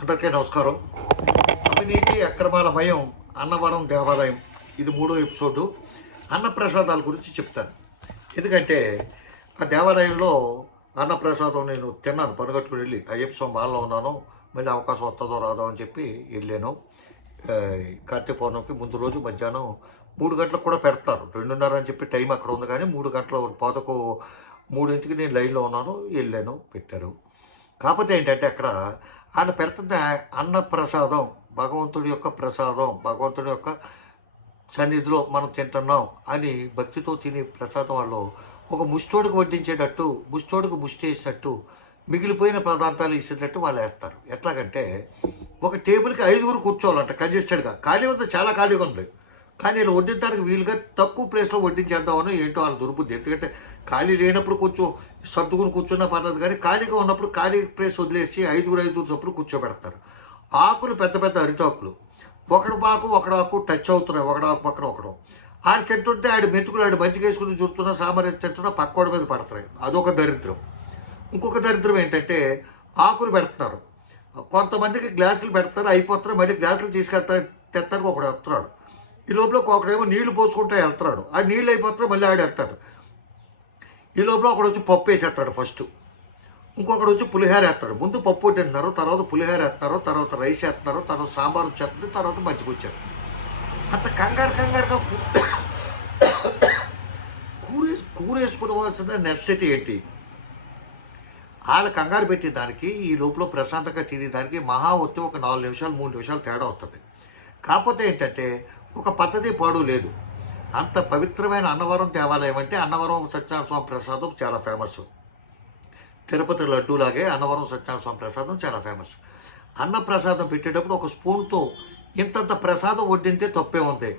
అందరికీ నమస్కారం. అవినీతి అక్రమాల భయం అన్నవరం దేవాలయం ఇది మూడో ఎపిసోడు. అన్నప్రసాదాల గురించి చెప్తాను. ఎందుకంటే ఆ దేవాలయంలో అన్నప్రసాదం నేను తిన్నాను. పనుగట్టుకుని వెళ్ళి ఆ ఎపిసోడ్ బాల్లో ఉన్నాను. మళ్ళీ అవకాశం వస్తుందో రాదో అని చెప్పి వెళ్ళాను. కార్తీక పౌర్ణమికి ముందు రోజు మధ్యాహ్నం మూడు గంటలకు కూడా పెడతారు. రెండున్నర అని చెప్పి టైం అక్కడ ఉంది కానీ మూడు గంటల పాతకు మూడింటికి నేను లైన్లో ఉన్నాను. వెళ్ళాను పెట్టారు. కాకపోతే ఏంటంటే అక్కడ ఆయన పెడుతున్న అన్న ప్రసాదం భగవంతుడి యొక్క ప్రసాదం భగవంతుడి యొక్క సన్నిధిలో మనం తింటున్నాం అని భక్తితో తినే ప్రసాదం వాళ్ళు ఒక ముష్టోడికి వడ్డించేటట్టు ముష్టోడికి ముష్టి వేసినట్టు మిగిలిపోయిన పదార్థాలు ఇచ్చేటట్టు వాళ్ళు వేస్తారు. ఎట్లాగంటే ఒక టేబుల్కి ఐదుగురు కూర్చోవాలంట కంజెస్టెడ్గా ఖాళీ ఉంది చాలా ఖాళీగా ఉంది. కానీ నేను వడ్డించడానికి వీలుగా తక్కువ ప్లేస్లో వడ్డించేద్దామని ఏంటో వాళ్ళ దురుపుద్ది ఎందుకంటే ఖాళీ లేనప్పుడు కొంచెం సర్దుకుని కూర్చున్నా పర్లేదు కానీ ఖాళీగా ఉన్నప్పుడు ఖాళీ ప్లేస్ వదిలేసి ఐదుగురు ఐదుగురు చొప్పులు కూర్చోబెడతారు. ఆకులు పెద్ద పెద్ద అరిటాకులు. ఒకడు బాకు ఒకడు ఆకు టచ్ అవుతున్నాయి. ఒకడు ఆకు పక్కన ఒకడు. ఆడు తింటుంటే ఆడు మెతుకులు ఆడు మంచిగా వేసుకుని చూస్తున్నా సాంబార్ తింటున్నా పక్కోడి మీద పడతాయి. అదొక దరిద్రం. ఇంకొక దరిద్రం ఏంటంటే ఆకులు పెడుతున్నారు. కొంతమందికి గ్లాసులు పెడతారు అయిపోతారు మళ్ళీ గ్లాసులు తీసుకెళ్తారు తెత్తానికి ఒకడు వస్తున్నాడు. ఈ లోపల ఒకడేమో నీళ్ళు పోసుకుంటా వెళ్తున్నాడు. ఆ నీళ్ళు అయిపోతారు మళ్ళీ ఆడు వెళ్తాడు. ఈ లోపల ఒకడు వచ్చి పప్పు వేసేస్తాడు ఫస్ట్. ఇంకొకడు వచ్చి పులిహార వేస్తాడు. ముందు పప్పు తింటున్నారు తర్వాత పులిహోర వేస్తున్నారు తర్వాత రైస్ వేస్తున్నారు తర్వాత సాంబార్ వచ్చేస్తుంది తర్వాత మజ్జిగ అంత కంగారు కంగారుగా కూరే కూరేసుకోవాల్సిన నెసెసిటీ ఏంటి? వాళ్ళ కంగారు పెట్టే దానికి ఈ లోపల ప్రశాంతంగా తినేదానికి మహా వచ్చి ఒక నాలుగు నిమిషాలు మూడు నిమిషాలు తేడా వస్తుంది కాకపోతే ఏంటంటే ఒక పద్ధతి పాడు లేదు. అంత పవిత్రమైన అన్నవరం దేవాలయం అంటే అన్నవరం సత్యనారాయణ స్వామి ప్రసాదం చాలా ఫేమస్. తిరుపతి లడ్డూలాగే అన్నవరం సత్యనారాయణ స్వామి ప్రసాదం చాలా ఫేమస్. అన్న ప్రసాదం పెట్టేటప్పుడు ఒక స్పూన్తో ఇంతంత ప్రసాదం వడ్డింతే తప్పే ఉంది.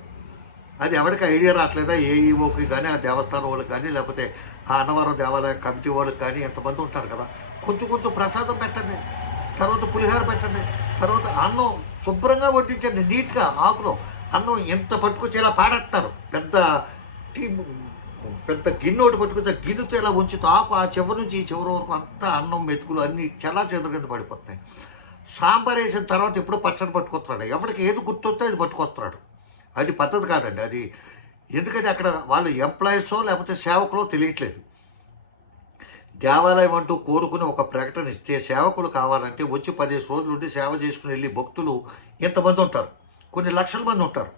అది ఎవరికి ఐడియా రావట్లేదా? ఏ ఈవోకి కానీ ఆ దేవస్థానం వాళ్ళకి కానీ లేకపోతే ఆ అన్నవరం దేవాలయ కమిటీ వాళ్ళకి కానీ ఎంతమంది ఉంటారు కదా. కొంచెం కొంచెం ప్రసాదం పెట్టండి. తర్వాత పులిహోర పెట్టండి. తర్వాత అన్నం శుభ్రంగా వడ్డించండి. నీట్గా ఆకులో అన్నం ఎంత పట్టుకొచ్చి ఇలా పాడేస్తారు? పెద్ద టీ పెద్ద గిన్నె ఒకటి పట్టుకొచ్చి ఆ గిన్నెతో ఇలా ఉంచుతూ? ఆకు ఆ చివరి నుంచి ఈ చివరి వరకు అంతా అన్నం మెతుకులు అన్నీ చలా చెదురు కింద పడిపోతాయి. సాంబార్ వేసిన తర్వాత ఎప్పుడో పచ్చడి పట్టుకొస్తున్నాడు ఎవరికి ఏది గుర్తొస్తే అది పట్టుకొస్తున్నాడు అది పద్ధతి కాదండి. అది ఎందుకంటే అక్కడ వాళ్ళు ఎంప్లాయీసో లేకపోతే సేవకులో తెలియట్లేదు. దేవాలయం అంటూ కోరుకుని ఒక ప్రకటన ఇస్తే సేవకులు కావాలంటే వచ్చి పదిహేను రోజులు ఉండి సేవ చేసుకుని వెళ్ళి భక్తులు ఇంతమంది ఉంటారు. కొన్ని లక్షల మంది ఉంటారు.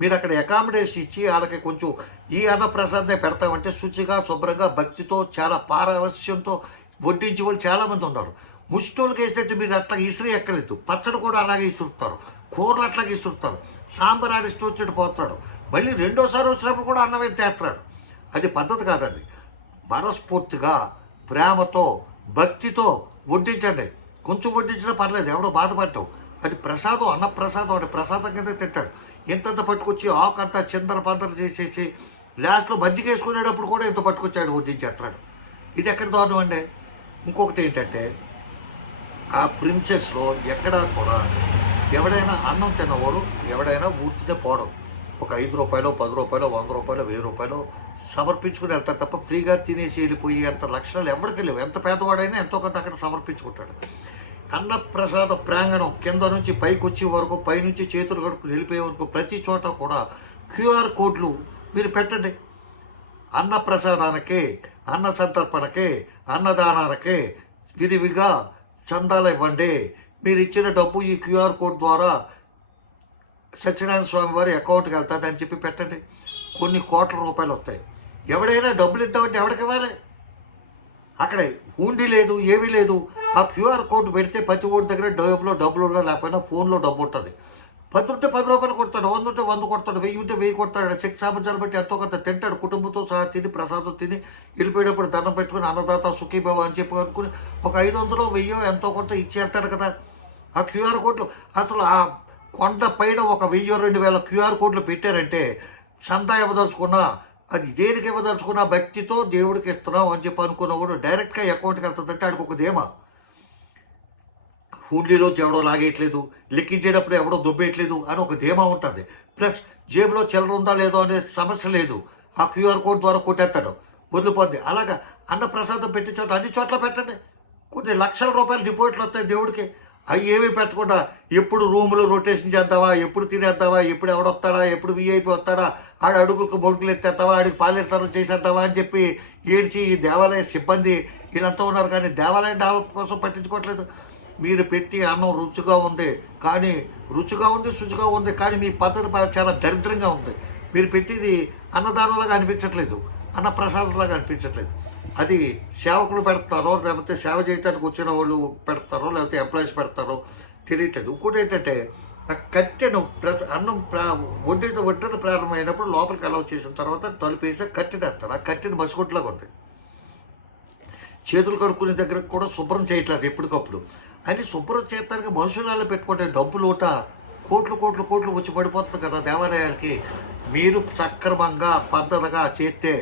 మీరు అక్కడ అకామిడేషన్ ఇచ్చి వాళ్ళకి కొంచెం ఈ అన్నప్రసాదనే పెడతామంటే శుచిగా శుభ్రంగా భక్తితో చాలా పారవశ్యంతో వడ్డించి వాళ్ళు చాలామంది ఉన్నారు. ముష్టోళ్ళకి వేసినట్టు మీరు అట్లా ఇసురు ఎక్కలేదు. పచ్చడి కూడా అలాగే ఇసురుతారు. కూరలు అట్లాగే ఇసురుతారు. సాంబార్ ఆడి ఇష్టం వచ్చినట్టు పోతాడు మళ్ళీ రెండోసారి వచ్చినప్పుడు కూడా అన్నం అయితే తెస్తాడు అది పద్ధతి కాదండి. మనస్ఫూర్తిగా ప్రేమతో భక్తితో వడ్డించండి. కొంచెం వడ్డించినా పర్లేదు. ఎవడో బాధపడటం అది ప్రసాదం అన్న ప్రసాదం అంటే ప్రసాదం కింద తింటాడు. ఇంతంత పట్టుకొచ్చి ఆకంతా చిందర పందర చేసేసి లాస్ట్లో మజ్జిగ వేసుకునేటప్పుడు కూడా ఇంత పట్టుకొచ్చాడు వడ్డించేస్తాడు ఇది ఎక్కడ దారుణం అండి? ఇంకొకటి ఏంటంటే ఆ ప్రిన్సెస్లో ఎక్కడా కూడా ఎవడైనా అన్నం తినవాడు ఎవడైనా ఊరికే పోవడం ఒక ఐదు రూపాయలు పది రూపాయలు వంద రూపాయలు వెయ్యి రూపాయలు సమర్పించుకుని వెళ్తాడు తప్ప ఫ్రీగా తినేసి వెళ్ళిపోయి అంత లక్షణాలు ఎవరికి లేవు. ఎంత పేదవాడైనా ఎంతో కొంత అక్కడ సమర్పించుకుంటాడు. అన్న ప్రసాద ప్రాంగణం కింద నుంచి పైకి వచ్చే వరకు పైనుంచి చేతులు కడుపు వెళ్ళిపోయే వరకు ప్రతి చోట కూడా క్యూఆర్ కోడ్లు మీరు పెట్టండి. అన్న ప్రసాదానికి అన్న సంతర్పణకి అన్నదానానికి విరివిగా చందాలు ఇవ్వండి. మీరు ఇచ్చిన డబ్బు ఈ క్యూఆర్ కోడ్ ద్వారా సత్యనారాయణ స్వామి వారి అకౌంట్కి వెళ్తాదని చెప్పి పెట్టండి. కొన్ని కోట్ల రూపాయలు వస్తాయి. ఎవడైనా డబ్బులు ఇద్దామంటే ఎవరికి ఇవ్వాలి? అక్కడే హుండీ లేదు ఏమీ లేదు. ఆ క్యూఆర్ కోడ్ పెడితే ప్రతి ఓడి దగ్గర డబ్బులో డబ్బులు ఉన్నా లేకపోయినా ఫోన్లో డబ్బు ఉంటుంది. పది ఉంటే పది రూపాయలు కొడతాడు వంద ఉంటే వంద కొడతాడు వెయ్యి ఉంటే వెయ్యి కొడతాడు చెక్ సామర్థ్యాలు బట్టి ఎంతో కొంత తింటాడు కుటుంబంతో సహా తిని ప్రసాదం తిని వెళ్ళిపోయేటప్పుడు దండం పెట్టుకుని అన్నదాత సుఖీబాబు అని చెప్పి అనుకుని ఒక ఐదు వందలు వెయ్యో ఎంతో కొంత ఇచ్చేస్తాడు కదా. ఆ క్యూఆర్ కోడ్లు అసలు ఆ కొండ పైన ఒక వెయ్యో రెండు వేల క్యూఆర్ కోడ్లు పెట్టారంటే చందా ఇవ్వదలుచుకున్నా అది దేనికి ఇవ్వదలుచుకున్నా భక్తితో దేవుడికి ఇస్తున్నాం అని చెప్పి అనుకున్నవాడు డైరెక్ట్గా అకౌంట్కి వెళ్తుందంటే ఆడికి ఒక ధీమా. హుండీలోంచి ఎవడో లాగేయట్లేదు లెక్కించేటప్పుడు ఎవడో దొబ్బేయట్లేదు అని ఒక ధీమా ఉంటుంది. ప్లస్ జేబులో చిల్లర ఉందా లేదో అనే సమస్య లేదు. ఆ క్యూఆర్ కోడ్ ద్వారా కొట్టేస్తాడు. వదిలిపోద్ది. అలాగా అన్నప్రసాదం పెట్టే చోట అన్ని చోట్ల పెట్టండి. కొన్ని లక్షల రూపాయలు డిపాజిట్లు వస్తాయి దేవుడికి. అవి ఏమీ పెట్టకుండా ఎప్పుడు రూములు రొటేషన్ చేద్దావా ఎప్పుడు తినేద్దావా ఎప్పుడు ఎవడొస్తాడా ఎప్పుడు వీఐపీ వస్తాడా ఆడ అడుగులకు బొడుకులు ఎత్తేస్తావా ఆడికి పాలేస్తాను చేసేద్దావా అని చెప్పి ఏడ్చి ఈ దేవాలయ సిబ్బంది వీళ్ళంతా ఉన్నారు కానీ దేవాలయం డెవలప్ కోసం పట్టించుకోవట్లేదు. మీరు పెట్టి అన్నం రుచిగా ఉంది కానీ రుచిగా ఉంది శుచిగా ఉంది కానీ మీ పద్ధతి చాలా దరిద్రంగా ఉంది. మీరు పెట్టేది అన్నదానంలాగా అనిపించట్లేదు అన్న ప్రసాదంలాగా అనిపించట్లేదు. అది సేవకులు పెడతారో లేకపోతే సేవ చేయడానికి వచ్చిన వాళ్ళు పెడతారో లేకపోతే ఎంప్లాయీస్ పెడతారో తెలియట్లేదు. ఇంకోటి ఏంటంటే ఆ కట్టెను ప్ర- అన్నం ప్రా వండిన వంటను ప్రారంభమైనప్పుడు లోపలికి అలౌ చేసిన తర్వాత తలుపేసి కట్టెను వేస్తారు ఆ కట్టెను మసికొట్టులాగా ఉంది. చేతులు కడుక్కునే దగ్గర కూడా శుభ్రం చేయట్లేదు ఎప్పటికప్పుడు. అని శుభ్రం చేయడానికి పెట్టుకుంటే డబ్బులు డబ్బులోట కోట్లు కోట్లు కోట్లు వచ్చి పడిపోతుంది కదా దేవాలయాలకి. మీరు సక్రమంగా పద్ధతిగా చేస్తే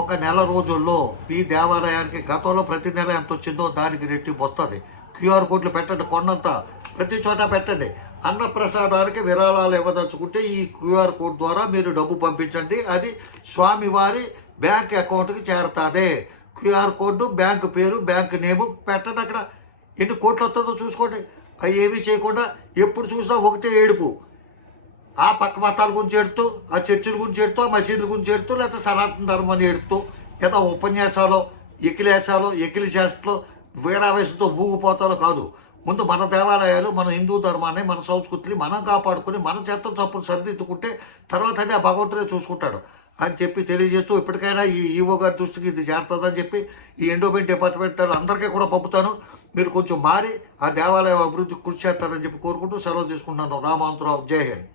ఒక నెల రోజుల్లో మీ దేవాలయానికి గతంలో ప్రతి నెల ఎంత వచ్చిందో దానికి రెట్టింపు వస్తుంది. క్యూఆర్ కోడ్లు పెట్టండి కొండంత ప్రతి చోట పెట్టండి. అన్నప్రసాదానికి విరాళాలు ఇవ్వదలుచుకుంటే ఈ క్యూఆర్ కోడ్ ద్వారా మీరు డబ్బు పంపించండి. అది స్వామివారి బ్యాంక్ అకౌంట్కి చేరుతుంది. క్యూఆర్ కోడ్ బ్యాంక్ పేరు బ్యాంక్ నేము పెట్టండి అక్కడ. ఎన్ని కోట్లు వస్తుందో చూసుకోండి. అవి ఏమీ చేయకుండా ఎప్పుడు చూసినా ఒకటే ఏడుపు. ఆ పక్క మతాల గురించి ఎడుతూ ఆ చర్చిల గురించి ఎడుతూ ఆ మసీదుల గురించి ఎడుతూ లేకపోతే సనాతన ధర్మాన్ని ఎడుతూ లేదా ఉపన్యాసాలు ఎకిలేసాలు ఎకిలి చేస్తలో వీరావేశంతో ఊగిపోతాలో కాదు. ముందు మన దేవాలయాలు మన హిందూ ధర్మాన్ని మన సంస్కృతిని మనం కాపాడుకుని మన చేత తప్పులు సరిదిద్దుకుంటే తర్వాత ఆ భగవంతుడే చూసుకుంటాడు అని చెప్పి తెలియజేస్తూ ఇప్పటికైనా ఈ ఈవో గారి దృష్టికి ఇది చేరుతుందని చెప్పి ఈ ఎండోమెంట్ డిపార్ట్మెంట్ అందరికీ కూడా పంపుతాను. మీరు కొంచెం మారి ఆ దేవాలయం అభివృద్ధికి కృషి చేస్తారని చెప్పి కోరుకుంటూ సెలవు తీసుకుంటున్నాను. రామాంతరావు జై హింద్.